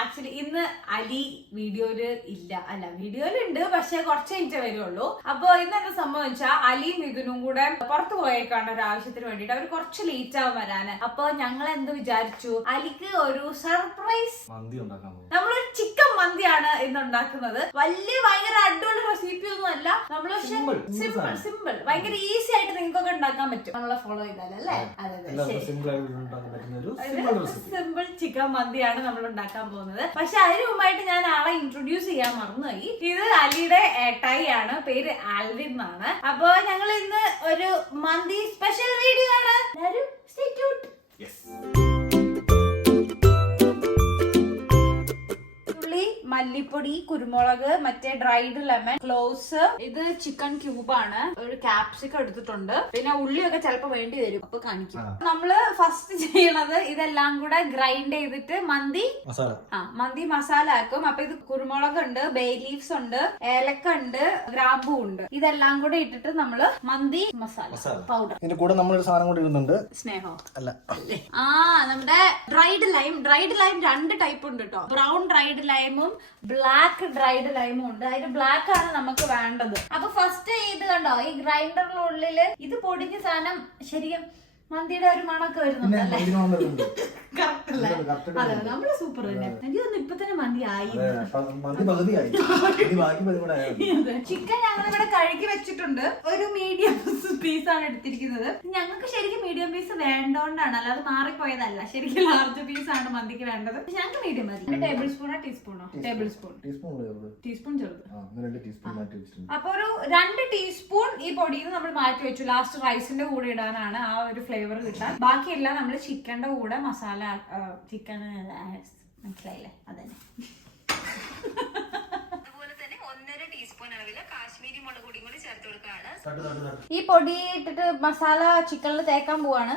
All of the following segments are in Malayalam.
ആക്ച്വലി ഇന്ന് അലി വീഡിയോയില് ഇല്ല, അല്ല വീഡിയോയിലുണ്ട്, പക്ഷെ കുറച്ച് കഴിഞ്ഞേ വരുള്ളൂ. അപ്പൊ ഇന്ന് എന്താ സംഭവം വെച്ചാൽ അലിയും മിഥുനും കൂടെ പുറത്തു പോയേക്കാണ് ഒരു ആവശ്യത്തിന് വേണ്ടിട്ട്. അവർ കുറച്ച് ലേറ്റ് ആവും വരാന്. അപ്പൊ ഞങ്ങൾ എന്ത് വിചാരിച്ചു, അലിക്ക് ഒരു സർപ്രൈസ് നമ്മളൊരു ചിക്കൻ മന്തിയാണ് ഇന്ന് ഉണ്ടാക്കുന്നത്. ഭയങ്കര അടിപൊളി റെസിപ്പി ഒന്നും അല്ല, നമ്മള് സിമ്പിൾ ഭയങ്കര ഈസി ആയിട്ട് നിങ്ങൾക്കൊക്കെ ഉണ്ടാക്കാൻ പറ്റും നമ്മളെ ഫോളോ ചെയ്താലല്ലേ. അതെ, സിമ്പിൾ ചിക്കൻ മന്തിയാണ് നമ്മൾ ഉണ്ടാക്കാൻ പോകുന്നത്. പക്ഷെ അതിന് മുമ്പായിട്ട് ഞാൻ ആളെ ഇൻട്രൊഡ്യൂസ് ചെയ്യാൻ മറന്നുപോയി. ഇത് അലിയുടെ ഏട്ടായി ആണ്, പേര് ആൽവിൻ എന്നാണ്. അപ്പൊ ഞങ്ങൾ ഇന്ന് ഒരു മന്തി സ്പെഷ്യൽ വീഡിയോ ആണ്. എല്ലാവരും സ്റ്റേ ട്യൂൺഡ്. മല്ലിപ്പൊടി, കുരുമുളക്, മറ്റേ ഡ്രൈഡ് ലെമൺ, ക്ലോവ്സ്, ഇത് ചിക്കൻ ക്യൂബ് ആണ്, ഒരു ക്യാപ്സിക്കം എടുത്തിട്ടുണ്ട്, പിന്നെ ഉള്ളിയൊക്കെ ചിലപ്പോ വേണ്ടി വരും, അപ്പൊ കാണിക്കും. നമ്മള് ഫസ്റ്റ് ചെയ്യണത് ഇതെല്ലാം കൂടെ ഗ്രൈൻഡ് ചെയ്തിട്ട് മന്തി മസാല ആക്കും. അപ്പൊ ഇത് കുരുമുളക് ഉണ്ട്, ബേ ലീവ്സ് ഉണ്ട്, ഏലക്ക ഉണ്ട്, ഗ്രാമ്പൂ ഉണ്ട്. ഇതെല്ലാം കൂടെ ഇട്ടിട്ട് നമ്മള് മന്തി മസാല പൗഡർ. ഇതിന്റെ കൂടെ നമ്മളൊരു സാധനം കൂടി ഇടുന്നുണ്ട്, സ്നേഹം അല്ല, നമ്മുടെ ഡ്രൈഡ് ലൈം. ഡ്രൈഡ് ലൈം രണ്ട് ടൈപ്പ് ഉണ്ട് കേട്ടോ, ബ്രൗൺ ഡ്രൈഡ് ലൈമും ബ്ലാക്ക് ഡ്രൈഡ് ലൈമും ഉണ്ട്. അതിന് ബ്ലാക്ക് ആണ് നമുക്ക് വേണ്ടത്. അപ്പൊ ഫസ്റ്റ് ഇത് കണ്ടോ, ഈ ഗ്രൈൻഡറിനുള്ളില് ഇത് പൊടിഞ്ഞ സാധനം ശരിക്കും മന്തിയുടെ ഒരു മണമൊക്കെ വരുന്നുണ്ടല്ലേ. കറക്റ്റ് അല്ലേ? അതെ, നമ്മള് സൂപ്പർ തന്നെ. എനിക്കൊന്നും ഇപ്പൊ തന്നെ മന്തി ആയി. ചിക്കൻ ഞങ്ങളിവിടെ കഴുകി വെച്ചിട്ടുണ്ട്. ഒരു മീഡിയം പീസാണ് എടുത്തിരിക്കുന്നത്. ഞങ്ങൾക്ക് ശരിക്കും മീഡിയം പീസ് വേണ്ടോണ്ടാണ്, അല്ലാതെ മാറിപ്പോയതല്ല. ശരിക്കും ലാർജ് പീസാണ് മന്തിക്ക് വേണ്ടത്. ഞങ്ങൾക്ക് മീഡിയം മതി. ടേബിൾ സ്പൂണോ ടീസ്പൂണോ? Table spoon. ടീസ്പൂൺ ചെറുത്. അപ്പൊ ഒരു 2 ടീസ്പൂൺ ഈ പൊടിയിൽ നമ്മൾ മാറ്റി വെച്ചു. ലാസ്റ്റ് റൈസിന്റെ കൂടെ ഇടാനാണ്, ആ ഒരു ഫ്ലേവർ കിട്ടാൻ. ബാക്കിയെല്ലാം നമ്മൾ ചിക്കന്റെ കൂടെ മസാല, ചിക്കൻ മനസ്സിലായില്ലേ, അതന്നെ. അതുപോലെ തന്നെ 1.5 ടീസ്പൂൺ അളവില് കാശ്മീരി മുളക് പൊടിയും കൂടി ചേർത്ത് കൊടുക്കുകയാണ്. ഈ പൊടി ഇട്ടിട്ട് മസാല ചിക്കനിൽ തേക്കാൻ പോവാണ്.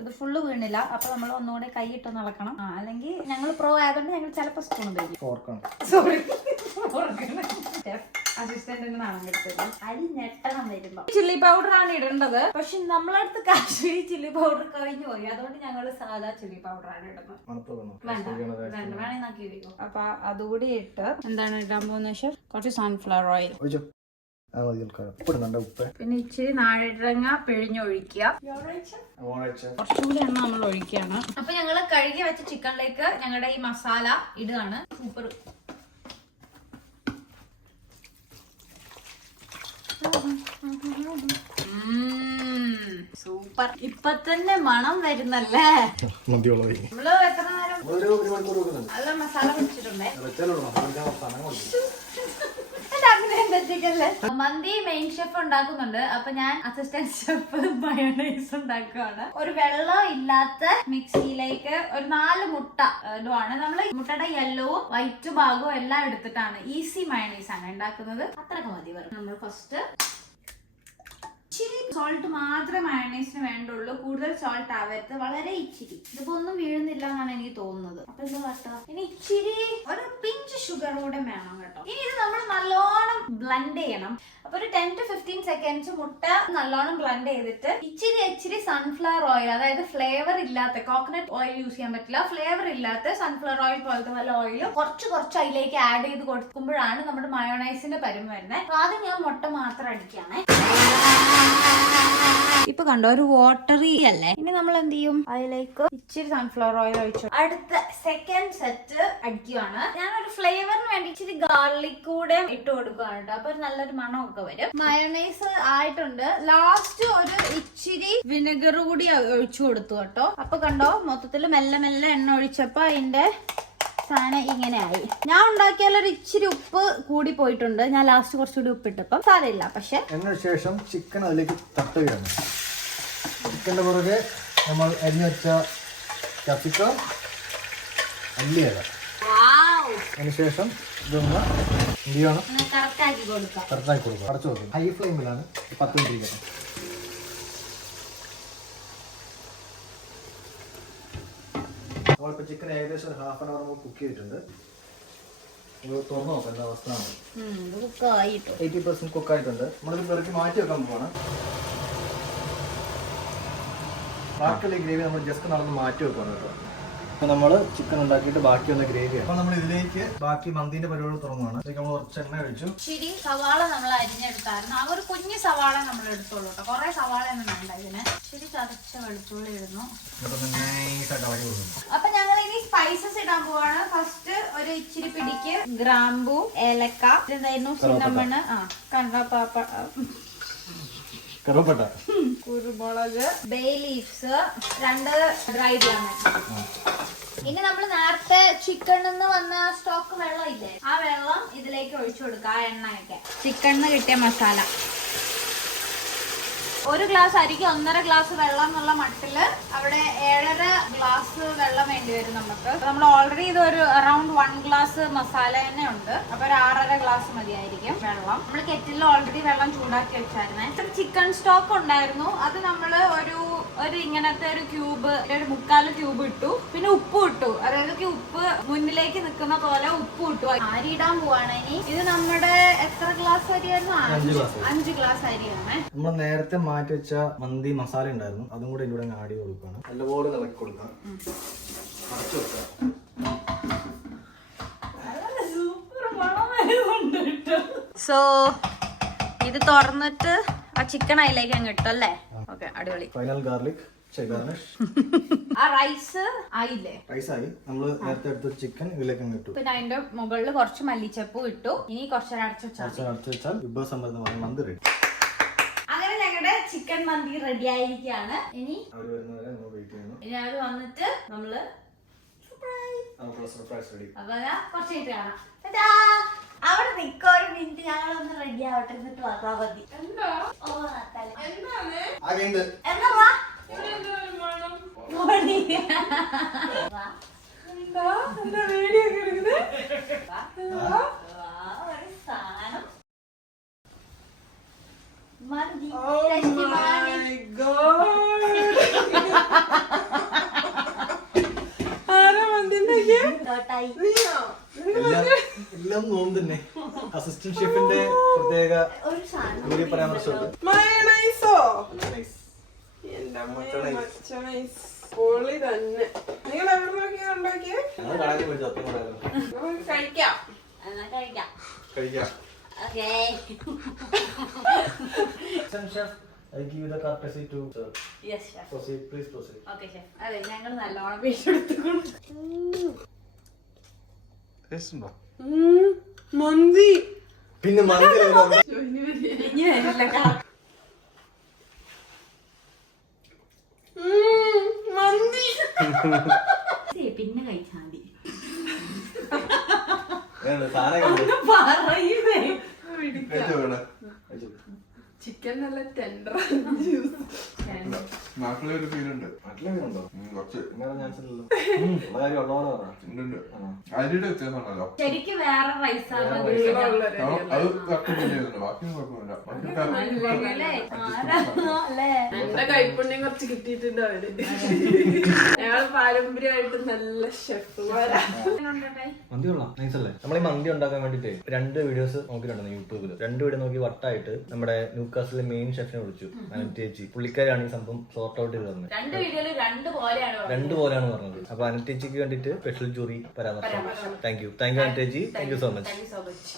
ഇത് ഫുള്ള് വീണില്ല, അപ്പൊ നമ്മൾ ഒന്നുകൂടെ കൈ ഇട്ടൊന്ന് ഇളക്കണം. അല്ലെങ്കിൽ ഞങ്ങൾ പ്രോ ആയതുകൊണ്ട് ഞങ്ങൾ ചിലപ്പോ സ്പൂൺ ഉപയോഗിക്കും. സോറി, അസിസ്റ്റന്റിന് നാണം കെടുത്തത്. അരി ഞെട്ടണം വരുമ്പോ ചില്ലി പൗഡർ ആണ് ഇടേണ്ടത്. പക്ഷെ നമ്മളടുത്ത് കാശ്മീരി ചില്ലി പൗഡർ കഴിഞ്ഞു പോയി, അതുകൊണ്ട് ഞങ്ങള് സാധാ ചില്ലി പൗഡർ ആണ് ഇടുന്നത്. വേണമെങ്കിൽ നോക്കി ഇരിക്കും. അപ്പൊ അതുകൂടി ഇട്ട് എന്താണ് ഇടാൻ പോകുന്ന വെച്ചാൽ കുറച്ച് സൺഫ്ലവർ ഓയിൽ, പിന്നെ ഇച്ചിരി നാരങ്ങ പിഴിഞ്ഞൊഴിക്കുക. കുറച്ചുകൂടി എണ്ണ നമ്മൾ ഒഴിക്കുകയാണ്. അപ്പൊ ഞങ്ങള് കഴുകി വെച്ച ചിക്കനിലേക്ക് ഞങ്ങളുടെ ഈ മസാല ഇടുകയാണ്. സൂപ്പർ. സൂപ്പർ. ഇപ്പൊ തന്നെ മണം വരുന്നല്ലേ. നമ്മള് എത്ര നേരം നല്ല മസാല പിടിച്ചിട്ടുണ്ടേ. മന്തി മെയിൻ ഷെഫ് ഉണ്ടാക്കുന്നുണ്ട്, അപ്പൊ ഞാൻ അസിസ്റ്റന്റ് ഷെഫ് മയോണൈസ് ഉണ്ടാക്കുകയാണ്. ഒരു വെള്ളം ഇല്ലാത്ത മിക്സിയിലേക്ക് ഒരു 4 മുട്ട ഇടുവാണ്. നമ്മള് മുട്ടയുടെ യെല്ലോവും വൈറ്റ് ഭാഗവും എല്ലാം എടുത്തിട്ടാണ് ഈസി മയോണൈസ് ആണ് ഉണ്ടാക്കുന്നത്. അത്രയൊക്കെ മതി വരും. നമ്മൾ ഫസ്റ്റ് ഇച്ചിരി സോൾട്ട് മാത്രമേ മയോണൈസിന് വേണ്ടുള്ളൂ, കൂടുതൽ സോൾട്ട് ആവരുത്, വളരെ ഇച്ചിരി. ഇതിപ്പോ ഒന്നും വീഴുന്നില്ല എന്നാണ് എനിക്ക് തോന്നുന്നത്. അപ്പൊ എന്താ കേട്ടോ, ഇനി ഇച്ചിരി ഒരു പിഞ്ച് ഷുഗർ കൂടെ വേണം കേട്ടോ. ഇനി ഇത് നമ്മൾ നല്ലോണം ബ്ലെൻഡ് ചെയ്യണം. അപ്പൊ ഒരു 10 to 15 സെക്കൻഡ്സ് മുട്ട നല്ലോണം ബ്ലെൻഡ് ചെയ്തിട്ട് ഇച്ചിരി സൺഫ്ലവർ ഓയിൽ, അതായത് ഫ്ലേവർ ഇല്ലാത്ത കോക്കനട്ട് ഓയിൽ യൂസ് ചെയ്യാൻ പറ്റില്ല, ഫ്ലേവർ ഇല്ലാത്ത സൺഫ്ലവർ ഓയിൽ പോലത്തെ വല്ല ഓയിലും കുറച്ച് അതിലേക്ക് ആഡ് ചെയ്ത് കൊടുക്കുമ്പോഴാണ് നമ്മുടെ മയോണൈസിന്റെ പരുമ വരുന്നത്. അപ്പൊ ആദ്യം ഞാൻ മുട്ട മാത്രം അടിക്കുകയാണേ. ഇപ്പൊ കണ്ടോ, ഒരു വാട്ടറി അല്ലേ. ഇനി നമ്മൾ എന്ത് ചെയ്യും, അതിലേക്ക് ഇച്ചിരി സൺഫ്ലവർ ഓയിൽ ഒഴിച്ചു അടുത്ത സെക്കൻഡ് സെറ്റ് അടിക്കുകയാണ്. ഞാനൊരു ഫ്ലേവറിന് വേണ്ടി ഇച്ചിരി ഗാർലിക് കൂടെ ഇട്ട് കൊടുക്കുകയാണ് കേട്ടോ. അപ്പൊ നല്ലൊരു മണമൊക്കെ വരും. മയോണൈസ് ആയിട്ടുണ്ട്. ലാസ്റ്റ് ഒരു ഇച്ചിരി വിനെഗർ കൂടി ഒഴിച്ചു കൊടുത്തു കേട്ടോ. അപ്പൊ കണ്ടോ, മൊത്തത്തിൽ മെല്ലെ എണ്ണ ഒഴിച്ചപ്പോ അതിന്റെ സാധനം ഇങ്ങനെ ആയി. ഞാൻ ഉണ്ടാക്കിയാലൊരു ഇച്ചിരി ഉപ്പ് കൂടി പോയിട്ടുണ്ട്. ഞാൻ ലാസ്റ്റ് കുറച്ചുകൂടി ഉപ്പിട്ടപ്പം സാരമില്ല. പക്ഷെ ശേഷം ചിക്കൻ അതിലേക്ക് തട്ടുകയാണ്. ചിക്കന്റെ പുറകെ നമ്മൾ അരിഞ്ഞു വെച്ച ക്യാപ്സിക്കം, അല്ലിയില. അതിനുശേഷം ഇതൊന്ന് എന്ത് ചെയ്യണം, കറക്റ്റാക്കി കൊടുക്കുക. അടച്ചു വെക്കും. ഹൈ ഫ്ലെയിമിലാണ് 10 മിനിറ്റ് ഇരിക്കുന്നത്. നമ്മളിപ്പോൾ ചിക്കൻ ഏകദേശം ഒരു ഹാഫ് ആൻ അവർ നമ്മൾ കുക്ക് ചെയ്തിട്ടുണ്ട്. തുറന്നു നോക്കാം എന്താ അവസ്ഥ. 80% കുക്കായിട്ടുണ്ട്. നമ്മളിത് പെറുക്കി മാറ്റി വെക്കാൻ പോവാണ്. ബാക്കിയുള്ള ഗ്രേവി നമ്മൾ ജസ്റ്റ് നടന്ന് മാറ്റി വെക്കണം കേട്ടോ. അപ്പൊ നമ്മള് ചിക്കൻ ഉണ്ടാക്കിയിട്ട് ബാക്കി വന്ന ഗ്രേവി. അപ്പൊ നമ്മൾ ഇതിലേക്ക് ബാക്കി മന്തിന്റെ പരിപാടി തുടങ്ങുകയാണ്. നമ്മൾ കുറച്ച് എണ്ണ കഴിച്ചു. ശരി, സവാള നമ്മൾ അരിഞ്ഞെടുത്തായിരുന്നു. ആ ഒരു കുഞ്ഞു സവാള നമ്മൾ എടുത്തോളൂ കേട്ടോ, കുറെ സവാള ഒന്നും വേണ്ട ഇതിന്. ശരി, ചതച്ച വെളുത്തുള്ളി ഇടുന്നു. അപ്പൊ ഞങ്ങൾ ഇനി സ്പൈസസ് ഇടാൻ പോവാണ്. ഫസ്റ്റ് ഒരു ഇച്ചിരി പിടിക്ക് ഗ്രാമ്പൂ, ഏലക്ക, എന്തായിരുന്നു സിന്നമണ്, കറുവപ്പട്ട, കുരുമുളക്, ബേ ലീവ്സ്, 2 ഡ്രൈഡ് ലെമൺ. ഇനി നമ്മൾ നേരത്തെ ചിക്കനിൽ നിന്ന് വന്ന സ്റ്റോക്ക് വെള്ളം ഇല്ലേ, ആ വെള്ളം ഇതിലേക്ക് ഒഴിച്ചു കൊടുക്കുക. ആ എണ്ണയൊക്കെ ചിക്കനിന്ന് കിട്ടിയ മസാല. 1 ഗ്ലാസ് അരിക്ക് 1.5 ഗ്ലാസ് വെള്ളം എന്നുള്ള മട്ടില് അവിടെ 7.5 ഗ്ലാസ് വെള്ളം വേണ്ടി വരും നമുക്ക്. നമ്മൾ ഓൾറെഡി ഇത് ഒരു അറൌണ്ട് 1 ഗ്ലാസ് മസാല തന്നെ ഉണ്ട്. അപ്പൊ ഒരു 6.5 ഗ്ലാസ് മതിയായിരിക്കും വെള്ളം. നമ്മൾ കെറ്റിലിൽ ഓൾറെഡി വെള്ളം ചൂടാക്കി വെച്ചായിരുന്നേ. ചിക്കൻ സ്റ്റോക്ക് ഉണ്ടായിരുന്നു, അത് നമ്മള് ഒരു ഇങ്ങനത്തെ ഒരു ക്യൂബ്, ഒരു 3/4 ക്യൂബ് ഇട്ടു. പിന്നെ ഉപ്പ് ഇട്ടു, അതായത് ഉപ്പ് മുന്നിലേക്ക് നിൽക്കുന്ന പോലെ ഉപ്പ് ഇട്ടു. അരി ഇടാൻ പോവാണ് ഇനി. ഇത് നമ്മുടെ എത്ര ഗ്ലാസ് അരിയായിരുന്നു? 5 ഗ്ലാസ് അരിയാണ്. നമ്മൾ നേരത്തെ മാറ്റി വെച്ച മന്തി മസാല ഉണ്ടായിരുന്നു, അതും കൂടെ ഇതിലൂടെ ആഡ് ചെയ്ത് കൊടുക്കണം. നല്ലപോലെ ഇളക്കി കൊടുക്കാം. സോ ഇത് തുറന്നിട്ട് ആ ചിക്കൻ അതിലേക്ക് അങ്ങ് ഇട്ടു അല്ലേ? ഓക്കെ, അടിപൊളി. Final garlic. ആ റൈസ് ആയില്ലേ? റൈസ് ആയി. നമ്മള് നേരത്തെ എടുത്ത ചിക്കൻ ഇതിലേക്ക് അങ്ങ് ഇട്ടു. പിന്നെ അതിന്റെ മുകളിൽ കുറച്ച് മല്ലിച്ചപ്പും ഇട്ടു. ഇനി കുറച്ച് അടച്ചു വെച്ചാൽ വിഭവസമൃദ്ധമായ മന്തി റെഡി. അങ്ങനെ ഞങ്ങളുടെ ചിക്കൻ മന്തി റെഡി ആയിരിക്കുകയാണ്. ഇനി അവര് വരുന്നവരെ നമ്മൾ വെയിറ്റ് ചെയ്യണം. ഇനി അവര് വന്നിട്ട് നമ്മള് സർപ്രൈസ് റെഡി. അപ്പൊ കുറച്ച് കഴിഞ്ഞിട്ട് കാണാം. അവിടെ നിക്കോ, ഒരു മിനിറ്റ്, ഞങ്ങളൊന്ന് റെഡി ആവട്ടെ, എന്നിട്ട് വന്നാ മതി. എന്താ സാധനം മന്തി. എല്ലാം നോമ്പ് തന്നെ. അസിസ്റ്റന്റ് ഷെഫിന്റെ പ്രത്യേക പരാമർശമുണ്ട്. I give you the courtesy to serve. Yes, chef. Proceed, please proceed. Okay, chef. അതെ, ഞങ്ങൾ നല്ലോണം പേശെടുത്തുകൊണ്ട് മന്തി. പിന്നെ മന്തി മന്തി പിന്നെ കഴിച്ചാൽ മതി. ചിക്കൻ നല്ല ടെൻഡർ. നാട്ടിലൊരു ഫീലുണ്ട്. നാട്ടിലുണ്ടോ? കുറച്ച് അരിയുടെ വ്യത്യാസമാണല്ലോ. ശരിക്കും വേറെ റൈസാണ്. അത് ബാക്കിയൊന്നും കുഴപ്പമില്ല. എന്റെ കൈപ്പുണ്യം കുറച്ച് കിട്ടിയിട്ടുണ്ട് അവര്. ഞങ്ങൾ പാരമ്പര്യമായിട്ട് നല്ല ഷെഫുമാരാ. മന്തി കൊള്ളാം, നൈസ് അല്ലേ? നമ്മൾ ഈ മന്തി ഉണ്ടാക്കാൻ വേണ്ടിട്ട് 2 വീഡിയോസ് നോക്കിയിട്ടുണ്ടെന്ന് യൂട്യൂബിൽ. 2 വീഡിയോ നോക്കി വട്ടായിട്ട് നമ്മുടെ ന്യൂകാസിലെ മെയിൻ ഷെഫിനെ വിളിച്ചു, അനറ്റേച്ചി. പുള്ളിക്കാരാണ് ഈ സംഭവം സോർട്ട് ഔട്ട് ചെയ്ത് തന്നത്. 2 പോലെയാണ് പറഞ്ഞത്. അപ്പൊ അനറ്റേച്ചിക്ക് വേണ്ടിട്ട് സ്പെഷ്യൽ ജൂറി പരാമർശം. താങ്ക് യു അനറ്റേച്ചി, thank you so much.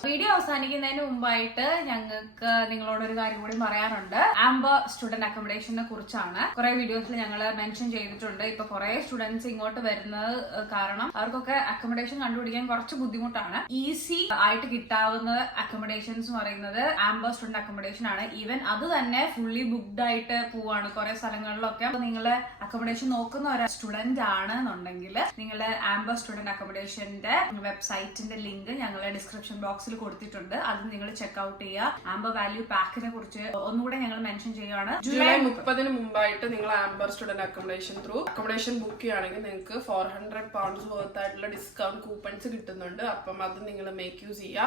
Video അവസാനിക്കുന്നതിന് മുമ്പായിട്ട് ഞങ്ങൾക്ക് നിങ്ങളോടൊരു കാര്യം കൂടി പറയാനുണ്ട്. ആംബർ സ്റ്റുഡന്റ് അക്കോമഡേഷനെ കുറിച്ചാണ്. കുറെ വീഡിയോസിൽ ഞങ്ങൾ മെൻഷൻ ചെയ്തിട്ടുണ്ട്. ഇപ്പൊ കുറെ സ്റ്റുഡൻസ് ഇങ്ങോട്ട് വരുന്നത് കാരണം അവർക്കൊക്കെ അക്കോമഡേഷൻ കണ്ടുപിടിക്കാൻ കുറച്ച് ബുദ്ധിമുട്ടാണ്. ഈസി ആയിട്ട് കിട്ടാവുന്ന അക്കോമഡേഷൻസ് പറയുന്നത് ആംബർ സ്റ്റുഡന്റ് അക്കോമഡേഷൻ ആണ്. ഈവൻ അത് തന്നെ ഫുള്ളി ബുക്ക്ഡ് ആയിട്ട് പോവാണ് കുറെ സ്ഥലങ്ങളിലൊക്കെ. നിങ്ങള് അക്കോമഡേഷൻ നോക്കുന്ന ഒരു സ്റ്റുഡന്റ് ആണെന്നുണ്ടെങ്കിൽ നിങ്ങളുടെ ആംബർ സ്റ്റുഡന്റ് അക്കോമഡേഷന്റെ വെബ്സൈറ്റിന്റെ ലിങ്ക് ഞങ്ങൾ ഡിസ്ക്രിപ്ഷൻ ബോക്സിൽ കൊടുത്തിട്ടുണ്ട്. അത് നിങ്ങൾ ചെക്ക് ഔട്ട് ചെയ്യുക. ആംബർ വാല്യൂ പാക്കിനെ കുറിച്ച് ഒന്നുകൂടെ ഞങ്ങൾ മെൻഷൻ ചെയ്യുകയാണ്. ജൂലൈ 30 മുമ്പായിട്ട് നിങ്ങൾ amber student accommodation through accommodation book ചെയ്യുകയാണെങ്കിൽ നിങ്ങൾക്ക് £400 വർത്ത് ആയിട്ടുള്ള ഡിസ്കൗണ്ട് കൂപ്പൺസ് കിട്ടുന്നുണ്ട്. അപ്പം അത് നിങ്ങൾ മേക്ക് യൂസ് ചെയ്യുക.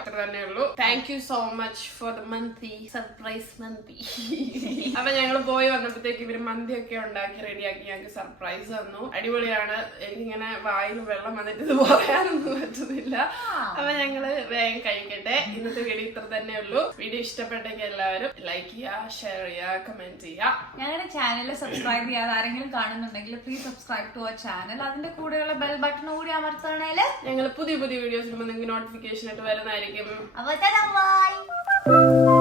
അത്ര തന്നെ ഉള്ളൂ. Thank you so much for the mandi surprise mandi. അപ്പൊ ഞങ്ങൾ പോയി വന്നപ്പോഴത്തേക്ക് ഇവര് മന്തിയൊക്കെ ഉണ്ടാക്കി റെഡിയാക്കി ഞങ്ങൾക്ക് സർപ്രൈസ് തന്നു. അടിപൊളിയാണ്. എനിക്കിങ്ങനെ വായിൽ വെള്ളം വന്നിട്ട് ഇത് പറയാനൊന്നും പറ്റുന്നില്ല. അപ്പൊ ഞങ്ങള് വേഗം കഴിക്കട്ടെ. ഇന്നത്തെ വീഡിയോ ഇത്ര തന്നെ ഉള്ളൂ. വീഡിയോ ഇഷ്ടപ്പെട്ടെങ്കിൽ എല്ലാവരും ലൈക്ക് ചെയ്യുക, ഷെയർ ചെയ്യുക, കമന്റ് ചെയ്യുക. ഞങ്ങളുടെ ചാനൽ സബ്സ്ക്രൈബ് ചെയ്യാതെ ആരെങ്കിലും കാണുന്നുണ്ടെങ്കിൽ please subscribe to our channel. അതിന്റെ കൂടെയുള്ള ബെൽ ബട്ടൺ കൂടി അമർത്തണേല് ഞങ്ങൾ പുതിയ വീഡിയോസ് ഇടുമ്പോൾ നിങ്ങൾക്ക് നോട്ടിഫിക്കേഷൻ ആയിട്ട് വരുന്നതായിരിക്കും. അപ്പൊ ബൈ.